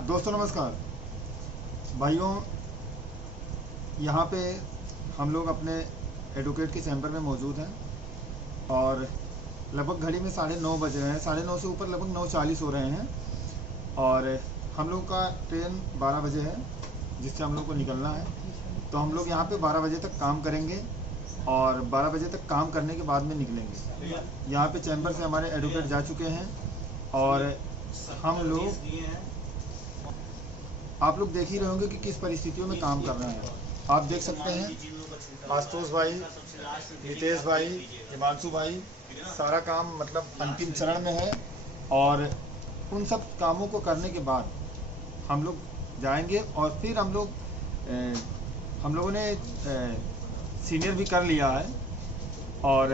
दोस्तों नमस्कार भाइयों, यहाँ पे हम लोग अपने एडवोकेट के चैम्बर में मौजूद हैं और लगभग घड़ी में 9:30 बज रहे हैं। 9:30 से ऊपर लगभग 9:40 हो रहे हैं और हम लोग का ट्रेन 12 बजे है जिससे हम लोग को निकलना है। तो हम लोग यहाँ पे 12 बजे तक काम करेंगे और 12 बजे तक काम करने के बाद में निकलेंगे। यहाँ पे चैम्बर से हमारे एडवोकेट जा चुके हैं और हम लोग, आप लोग देख ही रहे होंगे कि किस परिस्थितियों में काम कर रहे हैं। आप देख सकते हैं आशुतोष भाई, नितेश भाई, हिमांशु भाई, सारा काम मतलब अंतिम चरण में है और उन सब कामों को करने के बाद हम लोग जाएंगे और फिर हम लोगों ने सीनियर भी कर लिया है और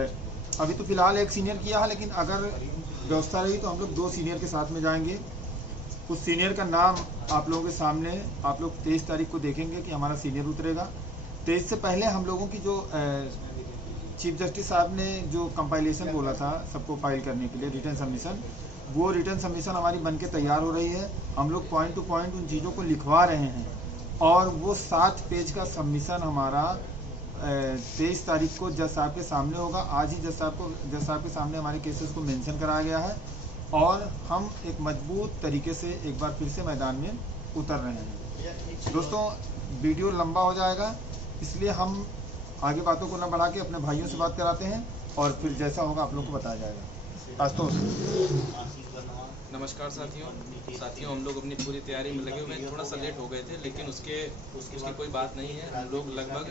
अभी तो फ़िलहाल एक सीनियर किया है, लेकिन अगर व्यवस्था रही तो हम लोग 2 सीनियर के साथ में जाएंगे। उस सीनियर का नाम आप लोगों के सामने आप लोग 23 तारीख को देखेंगे कि हमारा सीनियर उतरेगा। 23 से पहले हम लोगों की जो चीफ जस्टिस साहब ने जो कंपाइलेशन बोला था सबको फाइल करने के लिए रिटर्न सबमिशन, वो रिटर्न सबमिशन हमारी बन के तैयार हो रही है। हम लोग पॉइंट टू पॉइंट उन चीज़ों को लिखवा रहे हैं और वो 7 पेज का सबमिशन हमारा 23 तारीख को जज साहब के सामने होगा। आज ही जज साहब के सामने हमारे केसेस को मेंशन कराया गया है और हम एक मजबूत तरीके से एक बार फिर से मैदान में उतर रहे हैं। दोस्तों वीडियो लंबा हो जाएगा, इसलिए हम आगे बातों को न बढ़ा के अपने भाइयों से बात कराते हैं और फिर जैसा होगा आप लोगों को बताया जाएगा। आशुतोष। नमस्कार साथियों, हम लोग अपनी पूरी तैयारी में लगे हुए हैं। थोड़ा सा लेट हो गए थे, लेकिन उसकी कोई बात नहीं है। हम लोग लगभग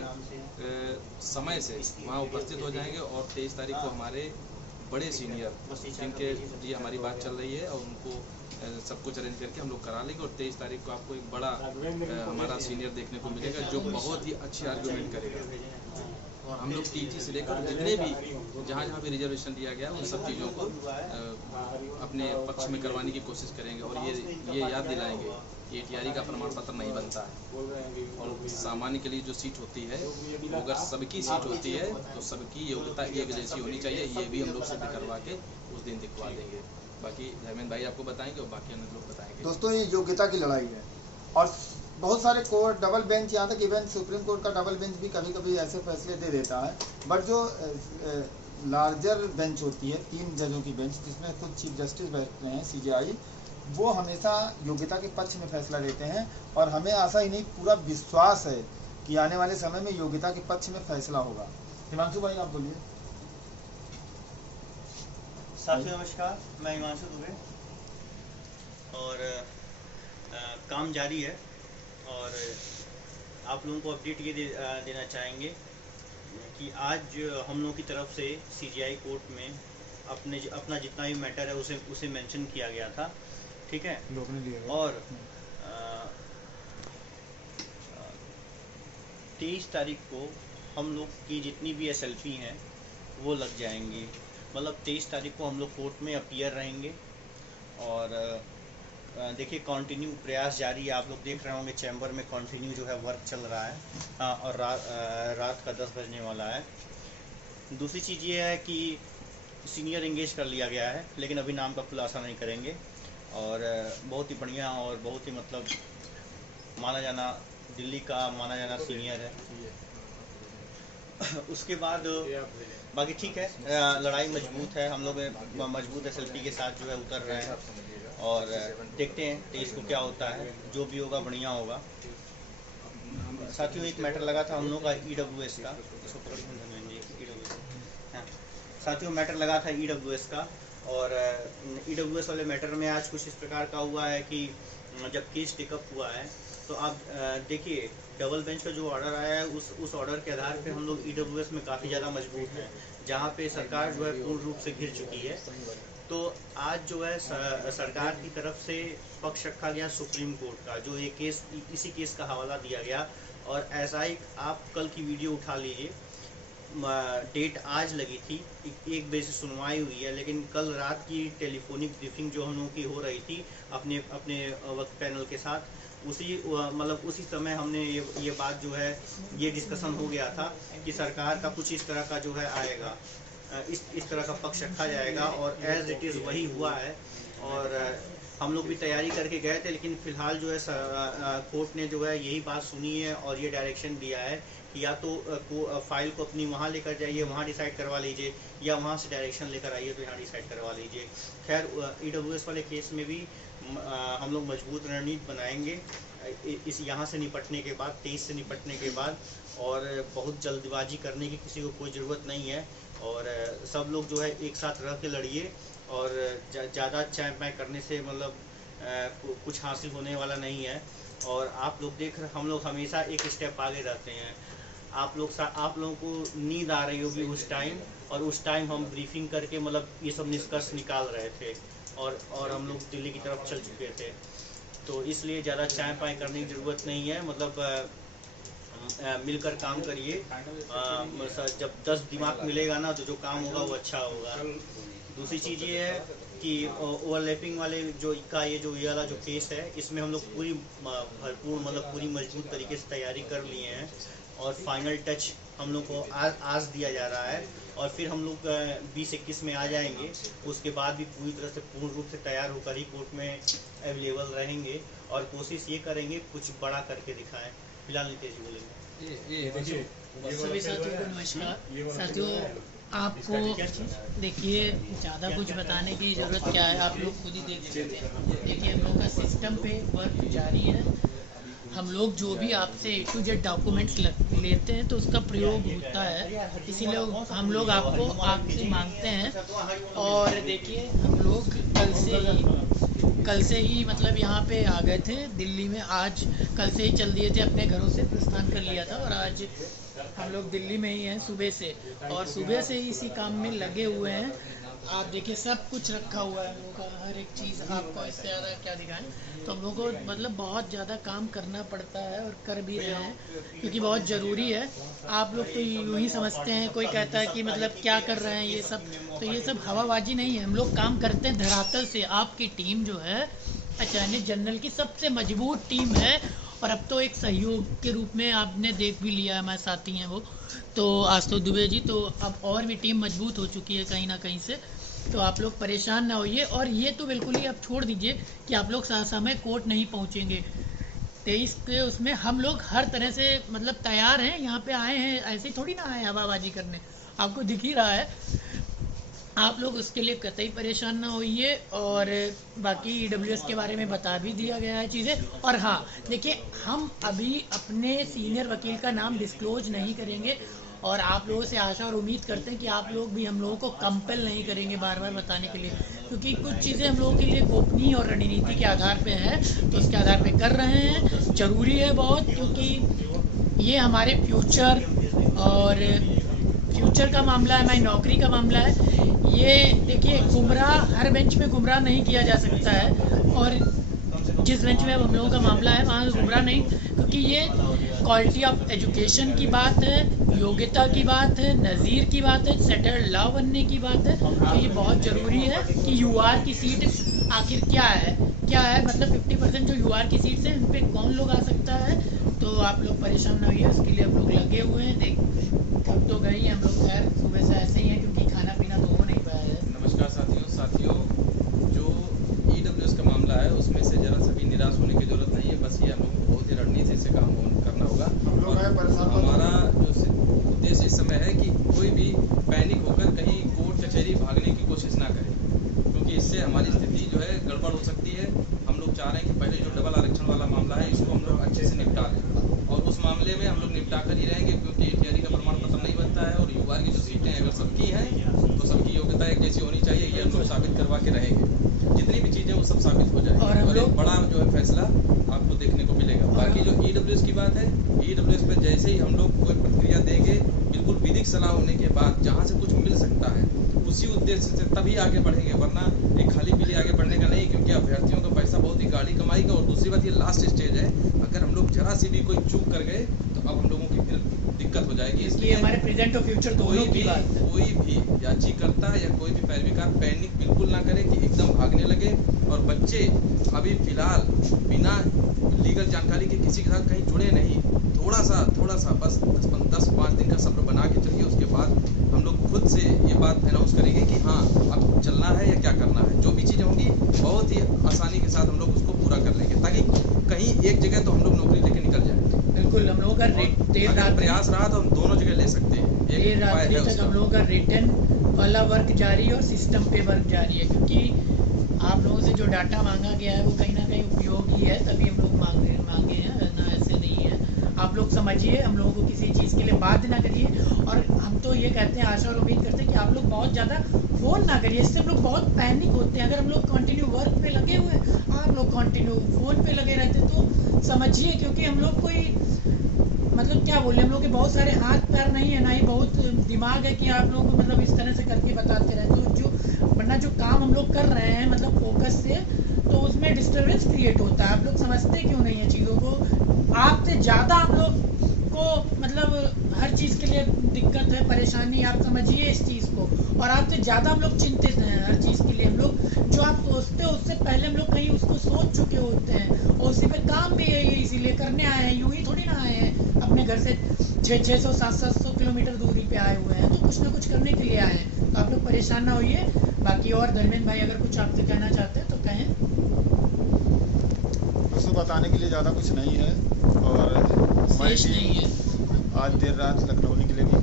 समय से वहाँ उपस्थित हो जाएंगे और 23 तारीख को हमारे बड़े सीनियर जिनके लिए हमारी बात चल रही है और उनको सब कुछ अरेंज करके हम लोग करा लेंगे और 23 तारीख को आपको एक बड़ा हमारा सीनियर देखने को मिलेगा जो बहुत ही अच्छे आर्गूमेंट करेगा। हम लोग टीटी से लेकर जितने भी जहाँ भी रिजर्वेशन दिया गया उन सब चीज़ों को अपने पक्ष में करवाने की कोशिश करेंगे और ये याद दिलाएंगे कि ATRE का प्रमाण पत्र नहीं बनता है और सामान्य के लिए जो सीट होती है वो अगर सबकी सीट होती है तो सबकी योग्यता एक जैसी होनी चाहिए। ये भी हम लोग सिद्ध करवा के उस दिन दिखवा देंगे। बाकी धर्मेंद्र भाई आपको बताएंगे और बाकी अन्य लोग बताएंगे। दोस्तों ये योग्यता की लड़ाई है और बहुत सारे कोर्ट डबल बेंच, यहाँ तक इवन सुप्रीम कोर्ट का डबल बेंच भी कभी कभी ऐसे फैसले दे देता है। बट जो लार्जर बेंच होती है 3 जजों की बेंच जिसमें खुद चीफ जस्टिस बैठते हैं CJI, वो हमेशा योग्यता के पक्ष में फैसला देते हैं और हमें आशा ही नहीं पूरा विश्वास है कि आने वाले समय में योग्यता के पक्ष में फैसला होगा। हिमांशु भाई आप बोलिए। साथियों नमस्कार, मैं हिमांशु दुबे और काम जारी है और आप लोगों को अपडेट ये देना चाहेंगे कि आज हम लोगों की तरफ से CJI कोर्ट में अपना जितना भी मैटर है उसे मेंशन किया गया था, ठीक है। और 23 तारीख को हम लोग की जितनी भी SLP हैं वो लग जाएंगी। मतलब 23 तारीख को हम लोग कोर्ट में अपीयर रहेंगे और देखिए कंटिन्यू प्रयास जारी है। आप लोग देख रहे होंगे चैम्बर में कंटिन्यू जो है वर्क चल रहा है और रात का 10 बजने वाला है। दूसरी चीज़ ये है कि सीनियर इंगेज कर लिया गया है, लेकिन अभी नाम का खुलासा नहीं करेंगे और बहुत ही बढ़िया और बहुत ही मतलब दिल्ली का माना जाना सीनियर है। उसके बाद बाकी ठीक है, लड़ाई मजबूत है। हम लोग मजबूत SLP के साथ जो है उतर रहे हैं और देखते हैं 23 को क्या होता है। जो भी होगा बढ़िया होगा। साथियों एक मैटर लगा था हम लोग का EWS का, साथियों मैटर लगा था EWS का और EWS वाले मैटर में आज कुछ इस प्रकार का हुआ है कि जब केस टेकअप हुआ है तो आप देखिए डबल बेंच का जो ऑर्डर आया है उस ऑर्डर के आधार पे हम लोग EWS में काफ़ी ज़्यादा मजबूत हैं, जहाँ पे सरकार जो है पूर्ण रूप से घिर चुकी है। तो आज जो है सरकार की तरफ से पक्ष रखा गया सुप्रीम कोर्ट का, जो ये केस इसी केस का हवाला दिया गया और ऐसा ही आप कल की वीडियो उठा लीजिए। डेट आज लगी थी, 1 बजे से सुनवाई हुई है, लेकिन कल रात की टेलीफोनिक ब्रीफिंग जो हम लोगों की हो रही थी अपने वक्त पैनल के साथ, उसी समय हमने ये बात जो है ये डिस्कशन हो गया था कि सरकार का कुछ इस तरह का जो है आएगा, इस तरह का पक्ष रखा जाएगा और एज इट इज़ वही हुआ है। और हम लोग भी तैयारी करके गए थे, लेकिन फिलहाल जो है कोर्ट ने जो है यही बात सुनी है और ये डायरेक्शन दिया है कि या तो फाइल को अपनी वहाँ लेकर जाइए, वहाँ डिसाइड करवा लीजिए, या वहाँ से डायरेक्शन लेकर आइए तो यहाँ डिसाइड करवा लीजिए। खैर EWS वाले केस में भी हम लोग मजबूत रणनीति बनाएंगे इस यहाँ से निपटने के बाद, 23 से निपटने के बाद, और बहुत जल्दबाजी करने की किसी को कोई ज़रूरत नहीं है। और सब लोग जो है एक साथ रह के लड़िए, और ज़्यादा चैंप करने से मतलब कुछ हासिल होने वाला नहीं है। और आप लोग देख रहे, हम लोग हमेशा एक स्टेप आगे रहते हैं। आप लोगों को नींद आ रही होगी उस टाइम, और उस टाइम हम ब्रीफिंग करके मतलब ये सब निष्कर्ष निकाल रहे थे, और हम लोग दिल्ली की तरफ चल चुके थे। तो इसलिए ज़्यादा चैंप करने की ज़रूरत नहीं है, मतलब मिलकर काम करिए। जब 10 दिमाग मिलेगा ना, तो जो काम होगा वो अच्छा होगा। दूसरी चीज़ ये है कि ओवरलैपिंग वाले ये वाला जो केस है, इसमें हम लोग पूरी भरपूर मतलब पूरी मजबूत तरीके से तैयारी कर लिए हैं, और फाइनल टच हम लोग को आज दिया जा रहा है, और फिर हम लोग 20-21 में आ जाएंगे। उसके बाद भी पूरी तरह से पूर्ण रूप से तैयार होकर ही कोर्ट में अवेलेबल रहेंगे, और कोशिश ये करेंगे कुछ बड़ा करके दिखाएं। फिलहाल नीतीश जी बोलेंगे। सभी साथियों को नमस्कार। साथियों, आपको देखिए ज़्यादा कुछ बताने की ज़रूरत क्या है, आप लोग खुद ही देख सकते हैं। देखिए, हम लोग का सिस्टम पे वर्क जारी है। हम लोग जो भी आपसे A to Z डॉक्यूमेंट्स लेते हैं तो उसका प्रयोग होता है, इसीलिए हम लोग आपसे मांगते हैं। और देखिए, हम लोग कल से ही मतलब यहाँ पे आ गए थे दिल्ली में। आज कल से ही चल दिए थे, अपने घरों से प्रस्थान कर लिया था, और आज हम लोग दिल्ली में ही हैं सुबह से, और सुबह से ही इसी काम में लगे हुए हैं। आप देखिए, सब कुछ रखा हुआ है हम लोगों का, हर एक चीज़। आपको इससे ज़्यादा क्या दिखाएं, तो हम लोग को मतलब बहुत ज़्यादा काम करना पड़ता है, और कर भी रहे हैं, क्योंकि बहुत ज़रूरी है। आप लोग तो यूँ ही समझते हैं, कोई कहता है कि मतलब क्या कर रहे हैं ये सब, तो ये सब हवाबाजी नहीं है। हम लोग काम करते हैं धरातल से। आपकी टीम जो है अटॉर्नी जनरल की सबसे मजबूत टीम है, और अब तो एक सहयोग के रूप में आपने देख भी लिया, हमारे साथी हैं वो तो आशुतोष दुबे जी, तो अब और भी टीम मजबूत हो चुकी है कहीं ना कहीं से। तो आप लोग परेशान ना होइए, और ये तो बिल्कुल ही आप छोड़ दीजिए कि आप लोग समय कोर्ट नहीं पहुंचेंगे 23 के। उसमें हम लोग हर तरह से मतलब तैयार हैं, यहाँ पे आए हैं, ऐसे थोड़ी ना आए हवाबाजी करने, आपको दिख ही रहा है। आप लोग उसके लिए कतई परेशान ना होइए। और बाकी EWS के बारे में बता भी दिया गया है चीज़ें। और हाँ, देखिए, हम अभी अपने सीनियर वकील का नाम डिस्क्लोज नहीं करेंगे, और आप लोगों से आशा और उम्मीद करते हैं कि आप लोग भी हम लोगों को कंपेल नहीं करेंगे बार बार बताने के लिए, क्योंकि कुछ चीज़ें हम लोगों के लिए गोपनीय और रणनीति के आधार पे है, तो उसके आधार पे कर रहे हैं। ज़रूरी है बहुत, क्योंकि ये हमारे फ्यूचर का मामला है, हमारी नौकरी का मामला है। ये देखिए, गुमराह हर बेंच में गुमराह नहीं किया जा सकता है, और जिस बेंच में अब हम लोगों का मामला है वहाँ गुमराह नहीं, क्योंकि ये क्वालिटी ऑफ एजुकेशन की बात है, योग्यता की बात है, नज़ीर की बात है, सेटल्ड लॉ बनने की बात है। तो ये बहुत ज़रूरी है कि UR की सीट आखिर क्या है, मतलब 50% जो UR की सीट्स हैं उन पर कौन लोग आ सकता है। तो आप लोग परेशान ना होइए, उसके लिए हम लोग लगे हुए हैं। देख, थक तो गई हम लोग, खैर सुबह से ऐसे ही हैं, क्योंकि खाना पीना तो हो नहीं पाया है। नमस्कार साथियों, जो EWS का मामला है उसमें से जरा सा भी निराश होने की जरूरत नहीं है। बस ये हम लोग को बहुत ही रणनीति से काम करना होगा, और हमारा जो उद्देश्य इस समय है कि कोई भी पैनिक होकर कहीं कोर्ट कचहरी भागने की कोशिश ना करे, क्योंकि इससे हमारी स्थिति जो है गड़बड़ हो सकती है। हम लोग चाह रहे हैं कि पहले जो डबल आरक्षण वाला मामला है इसको हम लोग अच्छे से निपटा लें, और उस मामले में हम लोग निपटा कर ही रहेंगे, क्योंकि TRE का प्रमाण पत्र नहीं बनता है, और UR की जो सीटें अगर सबकी हैं तो सबकी योग्यता एक जैसी होनी चाहिए, ये हम लोग साबित करवा के रहेंगे। जितनी भी चीज़ें वो सब साबित हो जाए, और एक बड़ा जो है फैसला आपको देखने को मिलेगा। बाकी जो EWS की बात है, EWS पे जैसे ही हम लोग कोई प्रक्रिया देंगे, बिल्कुल विधिक सलाह होने के बाद जहाँ से कुछ मिल सकता है उसी उद्देश्य से तभी आगे बढ़ेंगे, वरना एक खाली पीली आगे बढ़ने का नहीं, क्योंकि अभ्यर्थियों का पैसा बहुत ही गाड़ी कमाई का। और दूसरी बात, ये लास्ट स्टेज है, अगर हम लोग जरा सी भी कोई चूक कर गए तो अब हम लोगों की फिर दिक्कत हो जाएगी। इसलिए हमारे प्रेजेंट और फ्यूचर दोनों की बात है। कोई भी याचिकर्ता या कोई भी पैरवीकार पैनिक बिल्कुल ना करे कि एकदम भागने लगे। और बच्चे अभी फिलहाल बिना व्यक्तिगत जानकारी के किसी के साथ कहीं जुड़े नहीं, थोड़ा सा बस 10-5 दिन का सब्र बना के चलिए। उसके बाद हम लोग खुद से ये बात अनाउंस करेंगे कि हाँ अब चलना है या क्या करना है। जो भी चीज़ें होंगी बहुत ही आसानी के साथ हम लोग उसको पूरा कर लेंगे, ताकि कहीं एक जगह तो हम लोग नौकरी लेके निकल जाए। बिल्कुल, हम लोगों का देर अगर रात प्रयास रहा तो हम दोनों जगह ले सकते हैं। देर एक उपाय रात्रि है तक उसका। हम लोगों का रिटर्न वाला वर्क जारी है और सिस्टम पे वर्क जारी है, क्योंकि आप लोगों से जो डाटा मांगा गया है वो कहीं ना कहीं उपयोगी है, तभी हम लोग मांगे हैं, वरना ऐसे नहीं है। आप लोग समझिए, हम लोगों को किसी चीज़ के लिए बाध्य ना करिए। और हम तो ये कहते हैं, आशा और उम्मीद करते हैं कि आप लोग बहुत ज़्यादा फ़ोन ना करिए, इससे हम लोग बहुत पैनिक होते हैं। अगर हम लोग कंटिन्यू वर्क पे लगे हुए हैं, आप लोग कंटिन्यू फ़ोन पे लगे रहते तो समझिए, क्योंकि हम लोग कोई मतलब क्या बोले, हम लोग के बहुत सारे हाथ पैर नहीं है, ना ही बहुत दिमाग है कि आप लोगों को मतलब इस तरह से करके बताते रहे। तो वरना जो काम हम लोग कर रहे हैं मतलब फोकस से, तो उसमें डिस्टर्बेंस क्रिएट होता है। आप लोग समझते क्यों नहीं है चीज़ों को? आपसे ज़्यादा हम लोग को मतलब हर चीज़ के लिए दिक्कत है, परेशानी, आप समझिए इस चीज़ को। और आपसे ज़्यादा हम लोग चिंतित हैं हर चीज़ के लिए। हम लोग जो आप सोचते हो उससे पहले हम लोग कहीं उसको सोच चुके होते हैं, और उसी पे काम भी है, ये इसीलिए करने आए हैं, यूँ ही थोड़ी ना आए हैं अपने घर से 600 700 किलोमीटर दूरी पे आए हुए हैं, तो कुछ ना कुछ करने के लिए आए हैं। तो आप लोग परेशान ना होइए। बाकी और धर्मेंद्र भाई अगर कुछ आपसे कहना चाहते हैं तो कहें। उसको बताने के लिए ज़्यादा कुछ नहीं है, और हमारी शेष नहीं है। टीम आज देर रात लखनऊ निकलेगी,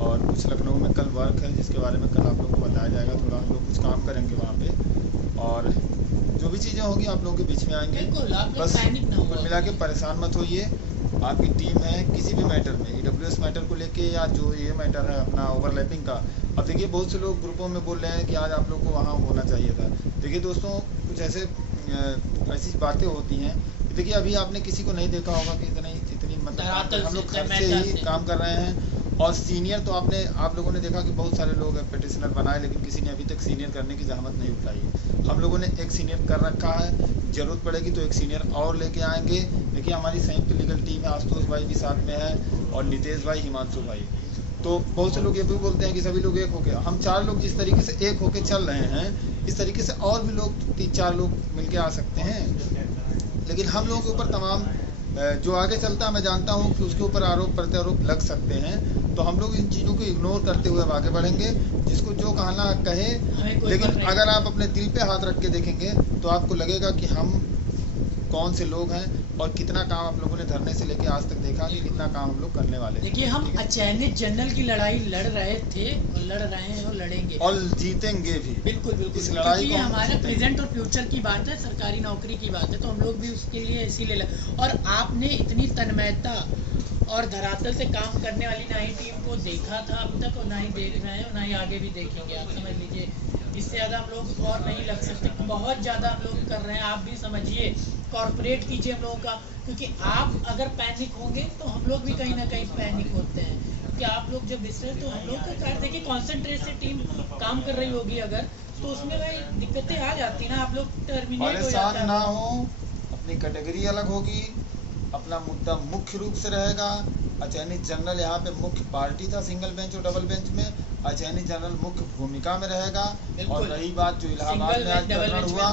और कुछ लखनऊ में कल वर्क है जिसके बारे में कल आप लोगों को बताया जाएगा। थोड़ा हम लोग कुछ काम करेंगे वहाँ पे, और जो भी चीज़ें होंगी आप लोगों के बीच में आएंगे। बिल्कुल, आप लोग बस पैनिक ना कुल हो। मिला के परेशान मत होइए। आपकी टीम है किसी भी मैटर में, EWS मैटर को लेके या जो ये मैटर है अपना ओवरलैपिंग का। अब देखिए बहुत से लोग ग्रुपों में बोल रहे हैं कि आज आप लोग को वहाँ होना चाहिए था। देखिए दोस्तों, कुछ ऐसी बातें होती हैं। देखिए अभी आपने किसी को नहीं देखा होगा कि इतनी मतलब हम लोग घर से ही काम कर रहे हैं। और सीनियर तो आप लोगों ने देखा कि बहुत सारे लोग पिटिशनर बनाए, लेकिन किसी ने अभी तक सीनियर करने की जहमत नहीं उठाई। हम लोगों ने एक सीनियर कर रखा है, ज़रूरत पड़ेगी तो एक सीनियर और लेके आएंगे। देखिए हमारी संयुक्त लीगल टीम है, आशुतोष भाई भी साथ में है, और नितेश भाई, हिमांशु भाई। तो बहुत से लोग ये भी बोलते हैं कि सभी लोग एक होके, हम 4 लोग जिस तरीके से एक होके चल रहे हैं, इस tariके से और भी लोग 3-4 लोग मिलके आ सकते हैं। लेकिन हम लोगों के ऊपर तमाम जो आगे चलता है, मैं जानता हूँ कि उसके ऊपर आरोप प्रत्यारोप लग सकते हैं। तो हम लोग इन चीज़ों को इग्नोर करते हुए आगे बढ़ेंगे। जिसको जो कहना कहे, लेकिन अगर आप अपने दिल पे हाथ रख के देखेंगे तो आपको लगेगा कि हम कौन से लोग हैं, और कितना काम आप लोगों ने धरने से लेके आज तक देखा कि कितना काम हम लोग करने वाले हैं। देखिए, हम अचयनित जनरल की लड़ाई लड़ रहे थे, और लड़ रहे हैं, और लड़ेंगे, और जीतेंगे भी। बिल्कुल बिल्कुल। इस लड़ाई को हमारे प्रेजेंट और फ्यूचर की बात है, सरकारी नौकरी की बात है, तो हम लोग भी उसके लिए इसीलिए और आपने इतनी तन्मयता और धरातल से काम करने वाली ना ही टीम को देखा था अब तक, और ना ही देख रहे हैं, और ना ही आगे भी देखेंगे। आप समझ लीजिए, इससे ज़्यादा हम लोग और नहीं लग सकते। बहुत ज़्यादा हम लोग कर रहे हैं, आप भी समझिए, कॉर्पोरेट कीजिए हम लोगों का, क्योंकि आप अगर पैनिक होंगे तो हम लोग भी कहीं ना कहीं पैनिक होते हैं। क्योंकि आप लोग जब डिस्ट्रेस, तो हम लोग का कार्य देखिए, कॉन्सेंट्रेट से टीम काम कर रही होगी अगर, तो उसमें भाई दिक्कतें आ जाती ना, आप लोग टर्मिनेट हो जाता है। ना हो, अपनी कैटेगरी अलग होगी, अपना मुद्दा मुख्य रूप से रहेगा। अचयनित जनरल यहाँ पे मुख्य पार्टी था, सिंगल बेंच और डबल बेंच में। अचयनित जनरल मुख्य भूमिका में रहेगा। और रही बात जो इलाहाबाद में आज प्रकरण हुआ,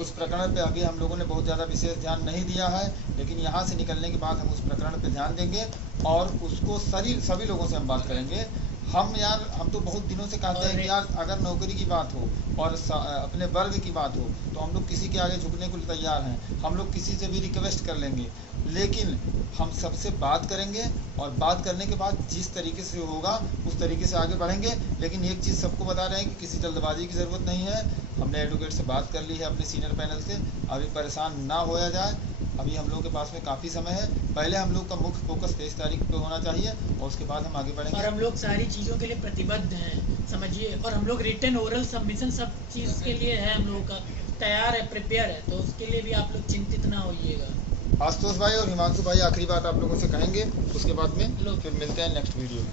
उस प्रकरण पे अभी हम लोगों ने बहुत ज़्यादा विशेष ध्यान नहीं दिया है, लेकिन यहाँ से निकलने के बाद हम उस प्रकरण पे ध्यान देंगे, और उसको सभी लोगों से हम बात करेंगे। हम तो बहुत दिनों से कहते हैं कि यार अगर नौकरी की बात हो और अपने वर्ग की बात हो, तो हम लोग किसी के आगे झुकने को तैयार हैं। हम लोग किसी से भी रिक्वेस्ट कर लेंगे, लेकिन हम सबसे बात करेंगे, और बात करने के बाद जिस तरीके से होगा उस तरीके से आगे बढ़ेंगे। लेकिन एक चीज़ सबको बता रहे हैं कि किसी जल्दबाजी की ज़रूरत नहीं है। हमने एडवोकेट से बात कर ली है अपने सीनियर पैनल से, अभी परेशान ना होया जाए। अभी हम लोगों के पास में काफ़ी समय है। पहले हम लोग का मुख्य फोकस 23 तारीख पे होना चाहिए, और उसके बाद हम आगे बढ़ेंगे। और हम लोग सारी चीज़ों के लिए प्रतिबद्ध हैं, समझिए। और हम लोग रिटन, ओरल सबमिशन सब चीज़ के लिए है, हम लोगों का तैयार है, प्रिपेयर है, तो उसके लिए भी आप लोग चिंतित ना होइएगा। आशुतोष भाई और हिमांशु भाई आखिरी बात आप लोगों से कहेंगे, उसके बाद में फिर मिलते हैं नेक्स्ट वीडियो में।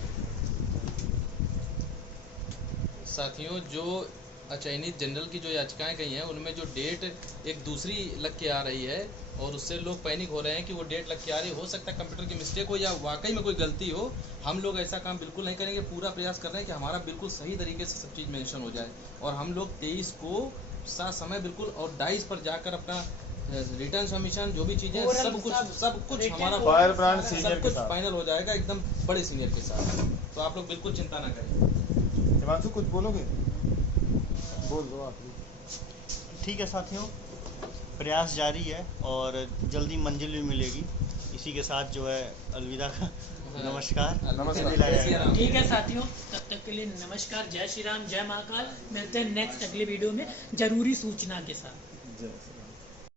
साथियों, जो अचयनित जनरल की जो याचिकाएं गई हैं, उनमें जो डेट एक दूसरी लग के आ रही है, और उससे लोग पैनिक हो रहे हैं कि वो डेट लग के आ रही है। हो सकता है कंप्यूटर की मिस्टेक हो, या वाकई में कोई गलती हो। हम लोग ऐसा काम बिल्कुल नहीं करेंगे। पूरा प्रयास कर रहे हैं कि हमारा बिल्कुल सही तरीके से सब चीज़ मेंशन हो जाए, और हम लोग 23 को समय बिल्कुल और डाइस पर जाकर अपना रिटर्न सबमिशन जो भी चीजें सब कुछ हमारा फायर ब्रांड सीनियर सब के कुछ साथ। फाइनल हो जाएगा एकदम बड़े सीनियर के साथ, तो आप लोग बिल्कुल चिंता ना करें। हिमांशु कुछ बोलोगे? बोल दो आप। ठीक है साथियों, प्रयास जारी है और जल्दी मंजिल भी मिलेगी। इसी के साथ जो है अलविदा का नमस्कार। नमस्कार। ठीक है साथियों, तब तक के लिए नमस्कार, जय श्री राम, जय महाकाल। मिलते हैं नेक्स्ट अगले वीडियो में जरूरी सूचना के साथ।